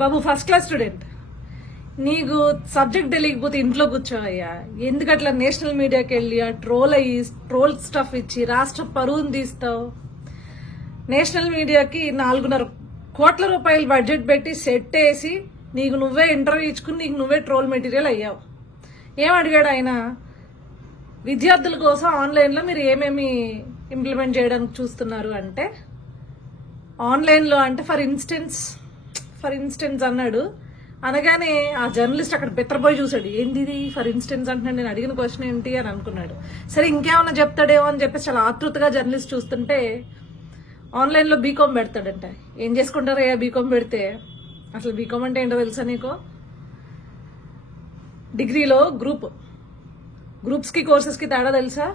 బాబు first class student, నీకు subject తెలియకపోతే ఇంట్లో కూర్చోవయ్యా. ఎందుకట్లా నేషనల్ మీడియాకి వెళ్ళి ఆ ట్రోల్ స్టఫ్ ఇచ్చి రాష్ట్ర పరువును తీస్తావు? నేషనల్ మీడియాకి 4.5 కోట్ల రూపాయలు బడ్జెట్ పెట్టి సెట్ వేసి నీకు నువ్వే ఇంటర్వ్యూ ఇచ్చుకుని నీకు నువ్వే ట్రోల్ మెటీరియల్ అయ్యావు. ఏం అడిగాడు ఆయన? విద్యార్థుల కోసం ఆన్లైన్లో మీరు ఏమేమి ఇంప్లిమెంట్ చేయడానికి చూస్తున్నారు అంటే, ఆన్లైన్లో అంటే ఫర్ ఇన్స్టెన్స్ అన్నాడు. అనగానే ఆ జర్నలిస్ట్ అక్కడ బెత్తరపోయి చూశాడు. ఏంది ఇది ఫర్ ఇన్స్టెన్స్ అంటున్నాడు, నేను అడిగిన క్వశ్చన్ ఏంటి అని అనుకున్నాడు. సరే ఇంకేమన్నా చెప్తాడేమో అని చెప్పేసి చాలా ఆతృతగా జర్నలిస్ట్ చూస్తుంటే ఆన్లైన్లో బీకామ్ పెడతాడంట. ఏం చేసుకుంటారయ్యా బీకామ్ పెడితే? అసలు బీకామ్ అంటే ఏంటో తెలుసా నీకు? డిగ్రీలో గ్రూప్స్కి కోర్సెస్కి తేడా తెలుసా?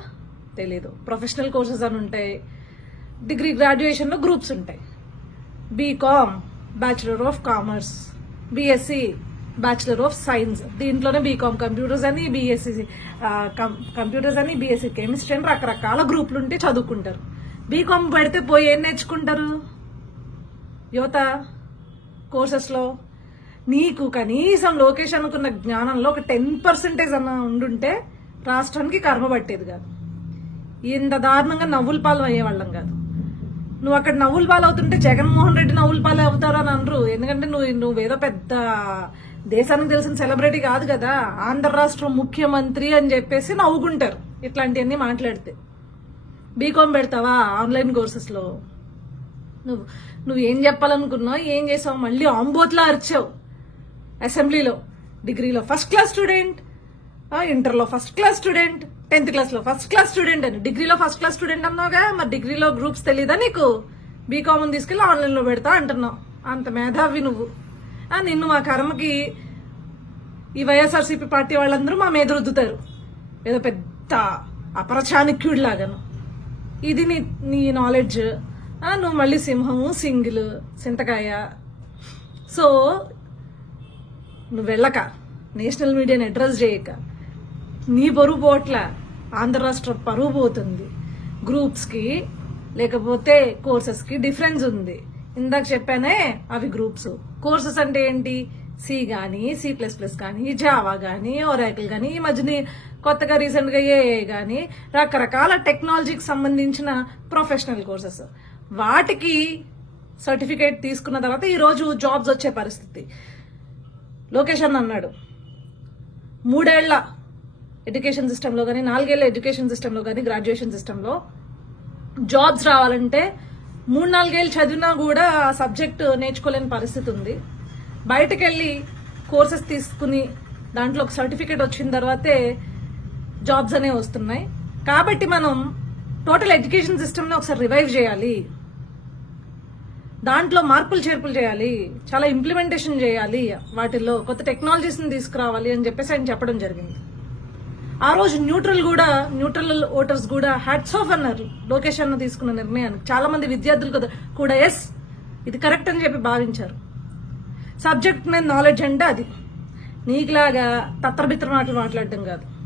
తెలీదు. ప్రొఫెషనల్ కోర్సెస్ అని ఉంటాయి, డిగ్రీ గ్రాడ్యుయేషన్లో గ్రూప్స్ ఉంటాయి. BCom bachelor of commerce, BSc bachelor of science, దీంట్లోనే బీకామ్ కంప్యూటర్స్ అని, బీఎస్సీ కెమిస్ట్రీ అని రకరకాల గ్రూపులు ఉంటే చదువుకుంటారు. బీకామ్ పెడితే పోయి ఏం నేర్చుకుంటారు యువత కోర్సెస్లో? నీకు కనీసం లోకేష్ అనుకున్న జ్ఞానంలో ఒక 10% అన్న ఉండుంటే రాష్ట్రానికి కర్మ పట్టేది కాదు. ఇంత దారుణంగా నవ్వుల పాలు అయ్యేవాళ్ళం కాదు. నువ్వు అక్కడ నవ్వుల పాలు అవుతుంటే జగన్మోహన్ రెడ్డి నవ్వుల పాలు అవుతారు అని అనరు. ఎందుకంటే నువ్వేదో పెద్ద దేశానికి తెలిసిన సెలబ్రిటీ కాదు కదా. ఆంధ్ర రాష్ట్రం ముఖ్యమంత్రి అని చెప్పేసి నవ్వుకుంటారు ఇట్లాంటివన్నీ మాట్లాడితే. బీకామ్ పెడతావా ఆన్లైన్ కోర్సెస్లో? నువ్వు ఏం చెప్పాలనుకున్నావు, ఏం చేసావు? మళ్ళీ ఆంబోత్లా అరిచావు అసెంబ్లీలో. డిగ్రీలో ఫస్ట్ క్లాస్ స్టూడెంట్, ఇంటర్లో ఫస్ట్ క్లాస్ స్టూడెంట్, 10th క్లాస్లో ఫస్ట్ క్లాస్ స్టూడెంట్ అని. డిగ్రీలో ఫస్ట్ క్లాస్ స్టూడెంట్ అన్నావుగా, మరి డిగ్రీలో గ్రూప్స్ తెలీదా నీకు? బీకామ్ తీసుకెళ్ళి ఆన్లైన్లో పెడతా అంటున్నావు. అంత మేధావి నువ్వు. నిన్ను మా కర్మకి ఈ వైఎస్ఆర్సీపీ పార్టీ వాళ్ళందరూ మా మీద రుద్దుతారు ఏదో పెద్ద అపరచాణిక్యుడి లాగాను. ఇది నీ నాలెడ్జ్. నువ్వు మళ్ళీ సింహము, సింగిల్, సింతకాయ. సో నువ్వు వెళ్ళక, నేషనల్ మీడియాని అడ్రస్ చేయక, నీ పరువు పోట్ల ఆంధ్ర రాష్ట్ర పరువు పోతుంది. గ్రూప్స్కి లేకపోతే కోర్సెస్కి డిఫరెన్స్ ఉంది. ఇందాక చెప్పానే అవి గ్రూప్స్. కోర్సెస్ అంటే ఏంటి? సి కానీ, C++ కానీ, జావా కానీ, ఒరాకిల్ కానీ, ఈ మధ్యని కొత్తగా రీసెంట్గా ఏఐ కానీ, రకరకాల టెక్నాలజీకి సంబంధించిన ప్రొఫెషనల్ కోర్సెస్. వాటికి సర్టిఫికేట్ తీసుకున్న తర్వాత ఈరోజు జాబ్స్ వచ్చే పరిస్థితి. లోకేష్ అన్నాడు 3 ఏళ్ల ఎడ్యుకేషన్ సిస్టంలో కానీ, 4 ఏళ్ల ఎడ్యుకేషన్ సిస్టంలో కానీ, గ్రాడ్యుయేషన్ సిస్టంలో జాబ్స్ రావాలంటే 3-4 ఏళ్ళు చదివినా కూడా ఆ సబ్జెక్ట్ నేర్చుకోలేని పరిస్థితి ఉంది. బయటకు వెళ్ళి కోర్సెస్ తీసుకుని దాంట్లో ఒక సర్టిఫికేట్ వచ్చిన తర్వాతే జాబ్స్ అనేవి వస్తున్నాయి. కాబట్టి మనం టోటల్ ఎడ్యుకేషన్ సిస్టమ్ని ఒకసారి రివైవ్ చేయాలి, దాంట్లో మార్పులు చేర్పులు చేయాలి, చాలా ఇంప్లిమెంటేషన్ చేయాలి, వాటిల్లో కొత్త టెక్నాలజీస్ని తీసుకురావాలి అని చెప్పేసి ఆయన చెప్పడం జరిగింది. ఆ రోజు న్యూట్రల్ ఓటర్స్ కూడా హ్యాట్స్ ఆఫ్ అన్నారు లోకేష్ అన్న తీసుకున్న నిర్ణయానికి. చాలా మంది విద్యార్థులు కూడా ఎస్ ఇది కరెక్ట్ అని చెప్పి భావించారు. సబ్జెక్ట్ మీద నాలెడ్జ్ అంటే అది నీకులాగా తత్రబిత్ర మాటలు మాట్లాడటం కాదు.